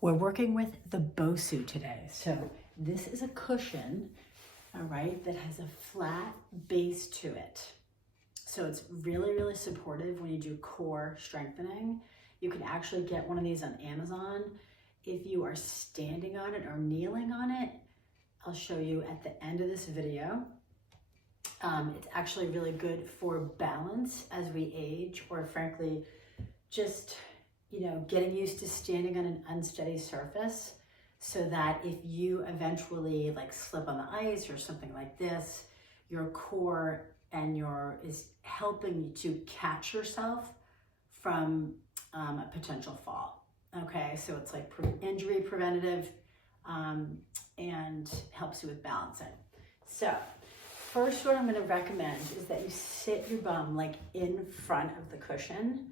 We're working with the BOSU today. So this is a cushion, all right, that has a flat base to it. So it's really, really supportive when you do core strengthening. You can actually get one of these on Amazon. If you are standing on it or kneeling on it, I'll show you at the end of this video. It's actually really good for balance as we age, or frankly, just, getting used to standing on an unsteady surface, so that if you eventually slip on the ice or something like this, your core and is helping you to catch yourself from a potential fall. Okay, so it's like injury preventative and helps you with balancing. So first, what I'm going to recommend is that you sit your bum in front of the cushion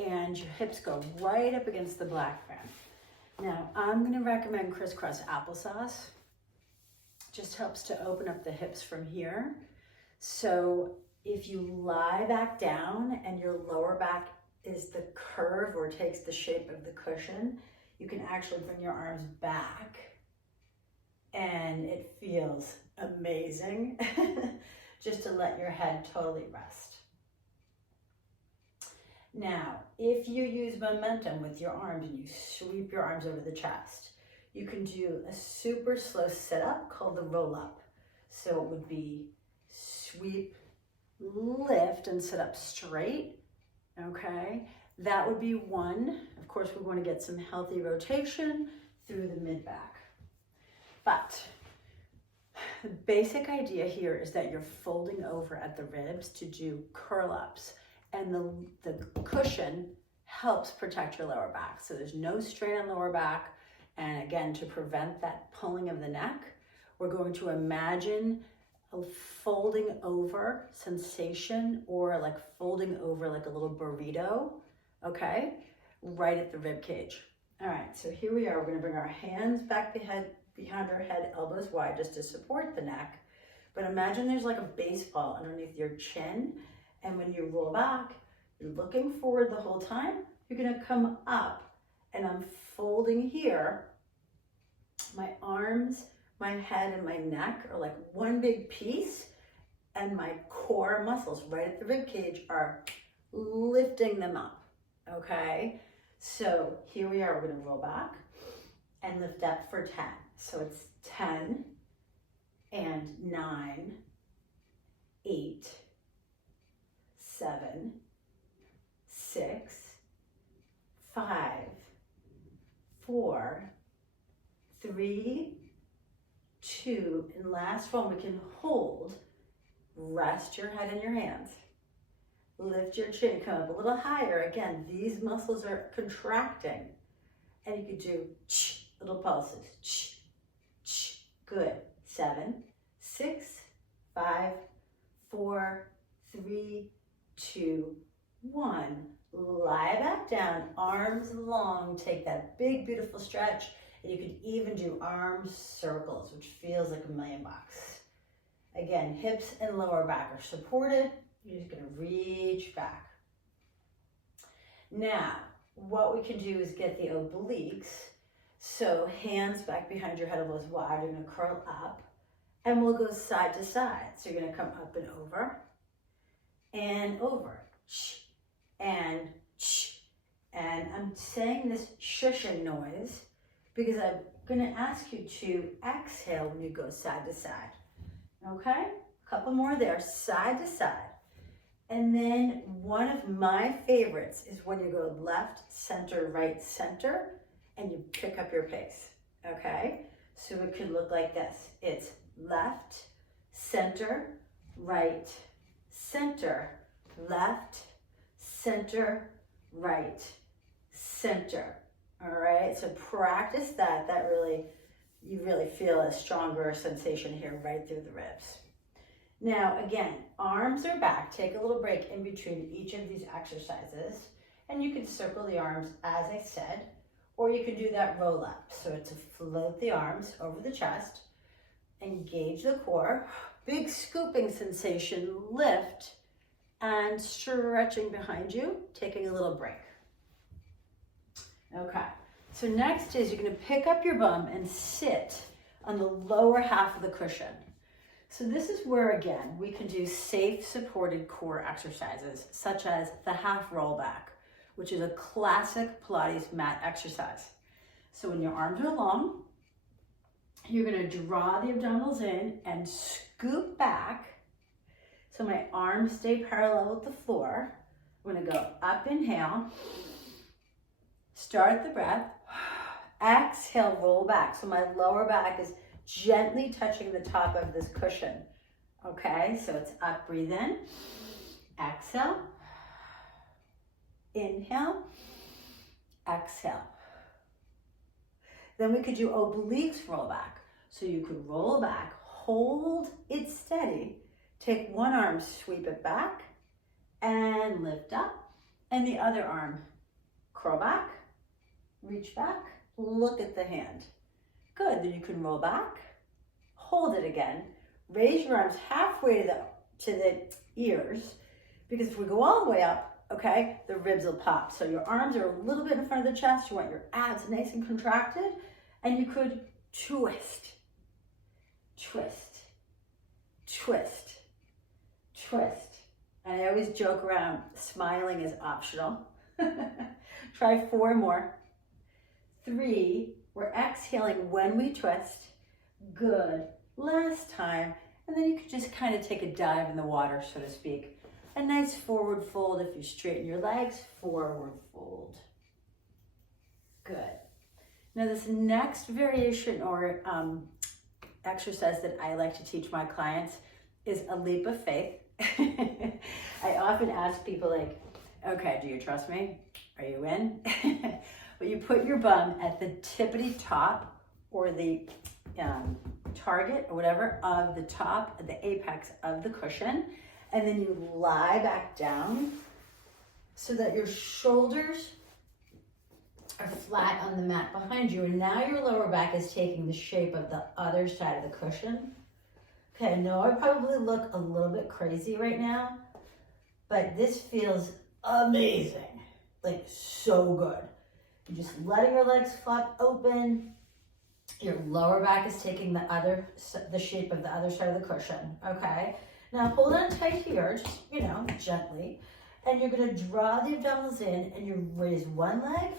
and your hips go right up against the black rim. Now, I'm going to recommend crisscross applesauce. Just helps to open up the hips from here. So if you lie back down and your lower back is the curve or takes the shape of the cushion, you can actually bring your arms back and it feels amazing just to let your head totally rest. Now, if you use momentum with your arms and you sweep your arms over the chest, you can do a super slow sit-up called the roll-up. So it would be sweep, lift, and sit up straight, okay? That would be one. Of course, we want to get some healthy rotation through the mid-back. But the basic idea here is that you're folding over at the ribs to do curl-ups. And the cushion helps protect your lower back. So there's no strain on lower back. And again, to prevent that pulling of the neck, we're going to imagine a folding over sensation, or folding over like a little burrito, okay? Right at the rib cage. All right, so here we are. We're gonna bring our hands back behind our head, elbows wide, just to support the neck. But imagine there's like a baseball underneath your chin. And when you roll back, you're looking forward the whole time. You're gonna come up, and I'm folding here. My arms, my head, and my neck are like one big piece, and my core muscles right at the rib cage are lifting them up, okay? So here we are, we're gonna roll back and lift up for 10. So it's 10 and 9, 8, 7, 6, 5, 4, 3, 2, and last one we can hold. Rest your head in your hands. Lift your chin, come up a little higher. Again, these muscles are contracting. And you could do little pulses. Good. 7, 6, 5, 4, 3, 2, 1. Lie back down, arms long. Take that big, beautiful stretch. And you could even do arm circles, which feels like $1,000,000. Again, hips and lower back are supported. You're just gonna reach back. Now, what we can do is get the obliques. So hands back behind your head, elbows wide. You're gonna curl up, and we'll go side to side. So you're gonna come up and over, and over, and I'm saying this shushing noise because I'm gonna ask you to exhale when you go side to side, okay? A couple more there, side to side. And then one of my favorites is when you go left, center, right, center, and you pick up your pace, okay? So it could look like this. It's left, center, right, center, left, center, right, center. All right, so practice that. You really feel a stronger sensation here right through the ribs. Now, again, arms are back. Take a little break in between each of these exercises, and you can circle the arms, as I said, or you can do that roll up. So it's to float the arms over the chest, engage the core, big scooping sensation, lift, and stretching behind you, taking a little break. Okay, So next is you're gonna pick up your bum and sit on the lower half of the cushion. So this is where, again, we can do safe supported core exercises, such as the half roll back, which is a classic Pilates mat exercise. So when your arms are long, you're gonna draw the abdominals in and scoop back. So my arms stay parallel with the floor. I'm gonna go up, inhale, start the breath, exhale, roll back. So my lower back is gently touching the top of this cushion. Okay, so it's up, breathe in, exhale, inhale, exhale. Then we could do obliques roll back. So you could roll back, hold it steady, take one arm, sweep it back, and lift up, and the other arm, curl back, reach back, look at the hand. Good, then you can roll back, hold it again, raise your arms halfway to the ears, because if we go all the way up, okay, the ribs will pop. So your arms are a little bit in front of the chest, you want your abs nice and contracted, and you could twist, twist, twist, twist. And I always joke around, smiling is optional. Try 4 more. 3, we're exhaling when we twist. Good, last time. And then you can just kind of take a dive in the water, so to speak. A nice forward fold if you straighten your legs, forward fold. Good. Now this next variation or exercise that I like to teach my clients is a leap of faith. I often ask people like, okay, do you trust me? Are you in? But you put your bum at the tippity top or the target or whatever of the top, the apex of the cushion, and then you lie back down so that your shoulders are flat on the mat behind you, and now your lower back is taking the shape of the other side of the cushion. Okay, I know I probably look a little bit crazy right now, but this feels amazing, like so good. You're just letting your legs flap open. Your lower back is taking the shape of the other side of the cushion, okay? Now hold on tight here, just, you know, gently. And you're gonna draw the abdominals in and you raise one leg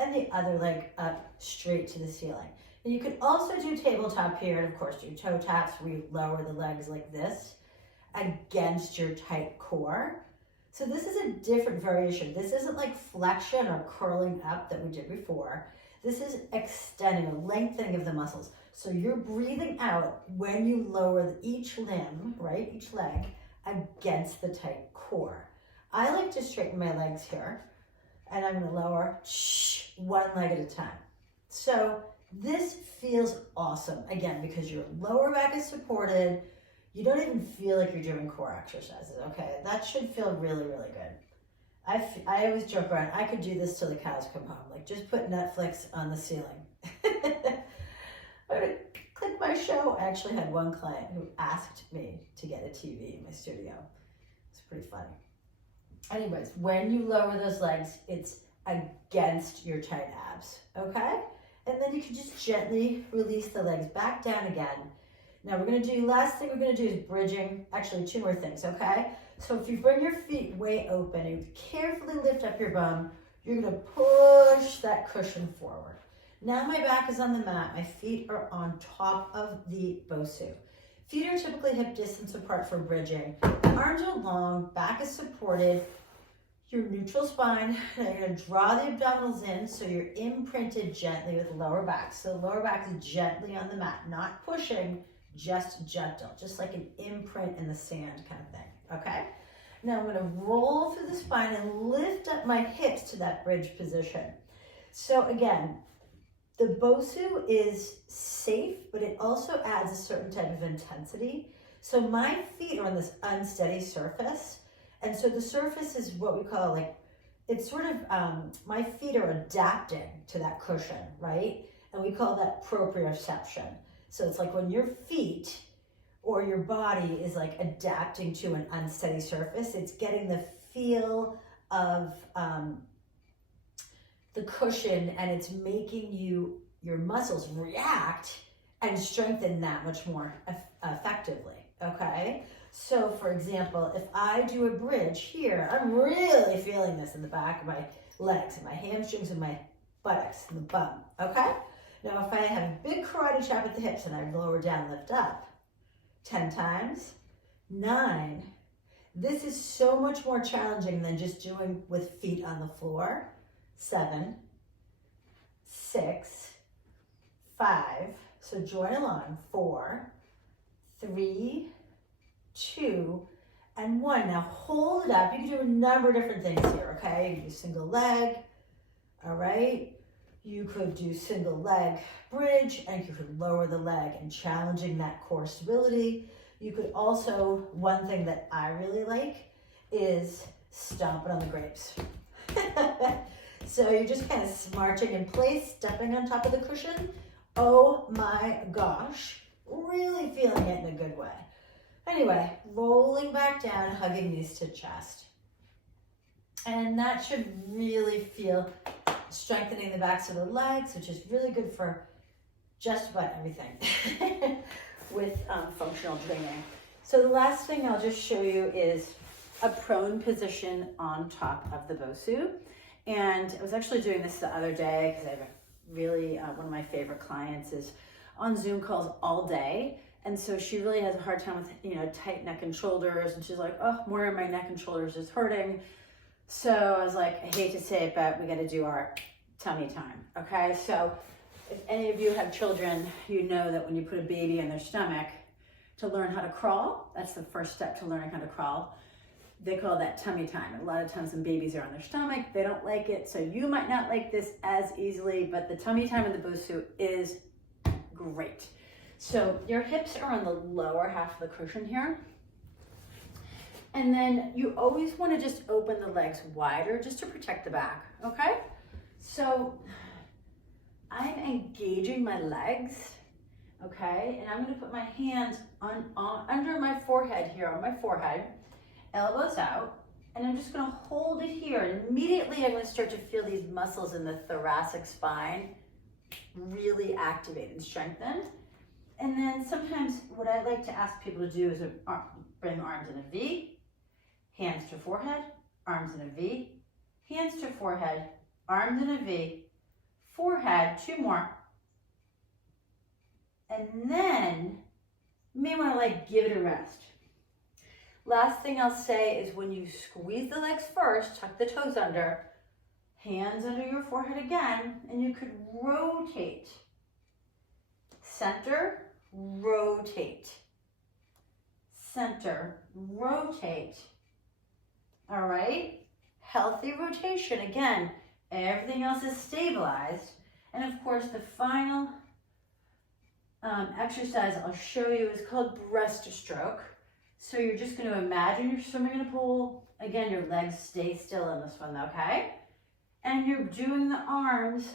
and the other leg up straight to the ceiling. And you can also do tabletop here, and of course do toe taps where you lower the legs like this against your tight core. So this is a different variation. This isn't like flexion or curling up that we did before. This is extending or lengthening of the muscles. So you're breathing out when you lower each limb, right, each leg, against the tight core. I like to straighten my legs here, and I'm gonna lower one leg at a time. So this feels awesome, again, because your lower back is supported. You don't even feel like you're doing core exercises, okay? That should feel really, really good. I always joke around, I could do this till the cows come home. Like, just put Netflix on the ceiling. I'm gonna click my show. I actually had one client who asked me to get a TV in my studio. It's pretty funny. Anyways, when you lower those legs, it's against your tight abs, okay? And then you can just gently release the legs back down again. Now we're gonna do, last thing we're gonna do is bridging, actually 2 more things, okay? So if you bring your feet way open and you carefully lift up your bum, you're gonna push that cushion forward. Now my back is on the mat, my feet are on top of the BOSU. Feet are typically hip distance apart for bridging. Arms are long, back is supported, your neutral spine. Now you're gonna draw the abdominals in so you're imprinted gently with the lower back. So the lower back is gently on the mat, not pushing, just gentle, just like an imprint in the sand kind of thing, okay? Now I'm gonna roll through the spine and lift up my hips to that bridge position. So again, the BOSU is safe, but it also adds a certain type of intensity. So my feet are on this unsteady surface, and so the surface is what we call like, it's sort of, my feet are adapting to that cushion, right? And we call that proprioception. So it's like when your feet or your body is like adapting to an unsteady surface, it's getting the feel of the cushion and it's making your muscles react and strengthen that much more effectively, okay? So for example, if I do a bridge here, I'm really feeling this in the back of my legs and my hamstrings and my buttocks and the bum, okay? Now if I have a big karate chop at the hips and I lower down, lift up, 10 times, 9. This is so much more challenging than just doing with feet on the floor. 7, 6, 5, so join along, 4, 3, 2, and 1. Now hold it up. You can do a number of different things here, okay? You can do single leg, all right? You could do single leg bridge, and you could lower the leg and challenging that core stability. You could also, one thing that I really like is stomping on the grapes. So you're just kind of marching in place, stepping on top of the cushion. Oh my gosh, really feeling it in a good way. Anyway, rolling back down, hugging knees to chest. And that should really feel strengthening the backs of the legs, which is really good for just about everything with functional training. So the last thing I'll just show you is a prone position on top of the BOSU. And I was actually doing this the other day because I have a really, one of my favorite clients is on Zoom calls all day. And so she really has a hard time with, tight neck and shoulders. And she's like, oh, more of my neck and shoulders is hurting. So I was like, I hate to say it, but we got to do our tummy time. Okay. So if any of you have children, you know that when you put a baby in their stomach to learn how to crawl, that's the first step to learning how to crawl. They call that tummy time. A lot of times when babies are on their stomach, they don't like it. So you might not like this as easily, but the tummy time in the BOSU is great. So your hips are on the lower half of the cushion here. And then you always want to just open the legs wider just to protect the back, okay? So I'm engaging my legs, okay? And I'm going to put my hands on under my forehead here, on my forehead, elbows out, and I'm just going to hold it here. And immediately I'm going to start to feel these muscles in the thoracic spine really activate and strengthen. And then sometimes what I like to ask people to do is bring arms in a V, hands to forehead, arms in a V, hands to forehead, arms in a V, forehead, 2 more. And then you may want to give it a rest. Last thing I'll say is when you squeeze the legs first, tuck the toes under, hands under your forehead again, and you could rotate. Center, rotate. Center, rotate. All right? Healthy rotation. Again, everything else is stabilized. And of course, the final exercise I'll show you is called breaststroke. So you're just going to imagine you're swimming in a pool. Again, your legs stay still in this one, okay? And you're doing the arms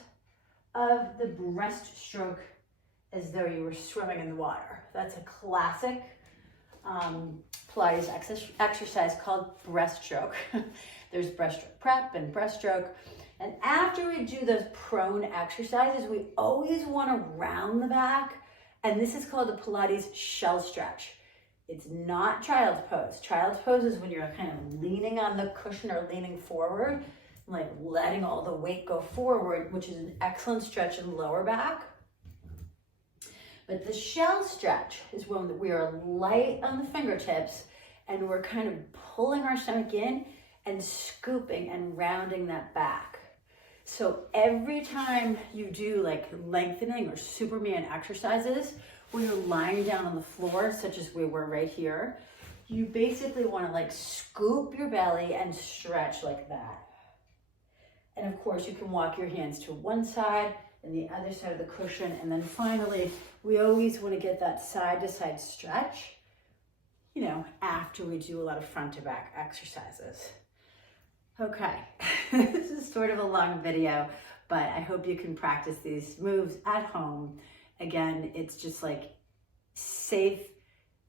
of the breaststroke as though you were swimming in the water. That's a classic Pilates exercise called breaststroke. There's breaststroke prep and breaststroke. And after we do those prone exercises, we always want to round the back. And this is called the Pilates shell stretch. It's not child's pose. Child's pose is when you're kind of leaning on the cushion or leaning forward, like letting all the weight go forward, which is an excellent stretch in the lower back. But the shell stretch is when we are light on the fingertips and we're kind of pulling our stomach in and scooping and rounding that back. So every time you do lengthening or Superman exercises, when you're lying down on the floor, such as we were right here, you basically want to scoop your belly and stretch like that. And of course, you can walk your hands to one side and the other side of the cushion. And then finally, we always want to get that side to side stretch, after we do a lot of front to back exercises. Okay, this is sort of a long video, but I hope you can practice these moves at home. Again, it's just safe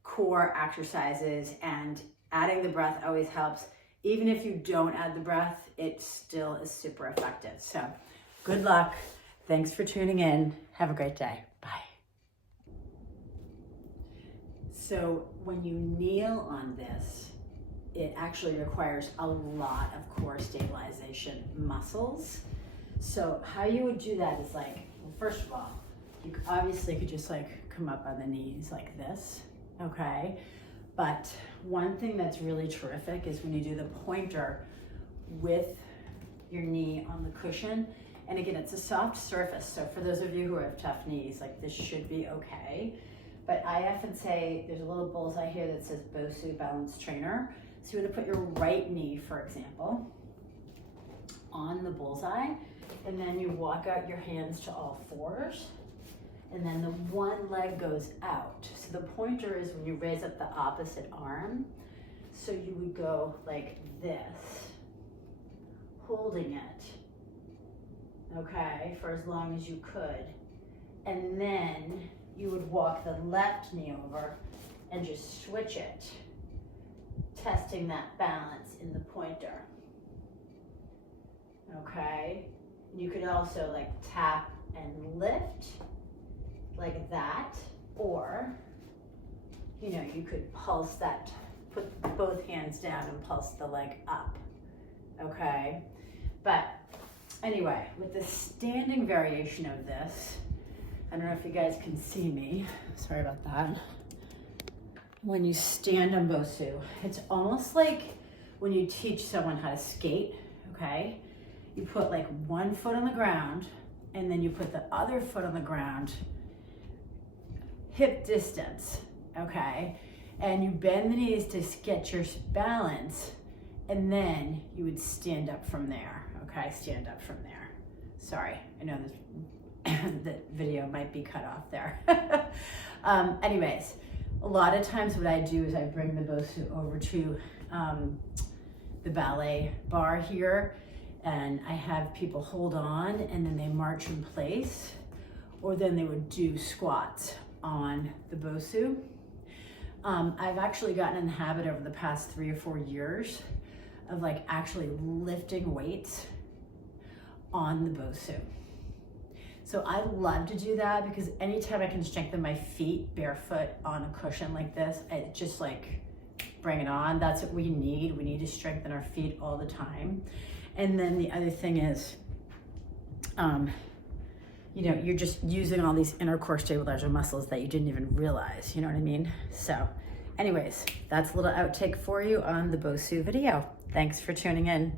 core exercises, and adding the breath always helps. Even if you don't add the breath, it still is super effective. So Good luck. Thanks for tuning in. Have a great day. Bye. So when you kneel on this, it actually requires a lot of core stabilization muscles. So how you would do that is like, well, first of all, you obviously could just like come up on the knees like this, okay? But one thing that's really terrific is when you do the pointer with your knee on the cushion. And again, it's a soft surface. So for those of you who have tough knees, like this should be okay. But I often say, there's a little bullseye here that says BOSU Balance Trainer. So you would put your right knee, for example, on the bullseye, and then you walk out your hands to all fours, and then the one leg goes out. So the pointer is when you raise up the opposite arm. So you would go like this, holding it, okay, for as long as you could. And then you would walk the left knee over and just switch it, testing that balance in the pointer, okay? You could also like tap and lift like that, or, you know, you could pulse that, put both hands down and pulse the leg up, okay? But anyway, with the standing variation of this, I don't know if you guys can see me, sorry about that. When you stand on BOSU, it's almost like when you teach someone how to skate, okay? You put like one foot on the ground and then you put the other foot on the ground, hip distance, okay? And you bend the knees to get your balance, and then you would stand up from there, okay? Stand up from there. Sorry, I know this, the video might be cut off there. Anyways, a lot of times what I do is I bring the BOSU over to the ballet bar here, and I have people hold on and then they march in place, or then they would do squats on the BOSU. I've actually gotten in the habit over the past 3 or 4 years of like actually lifting weights on the BOSU. So I love to do that because anytime I can strengthen my feet barefoot on a cushion like this, it just like, bring it on. That's what we need. We need to strengthen our feet all the time. And then the other thing is, you know, you're just using all these inner core stabilizer muscles that you didn't even realize, you know what I mean? So anyways, that's a little outtake for you on the BOSU video. Thanks for tuning in.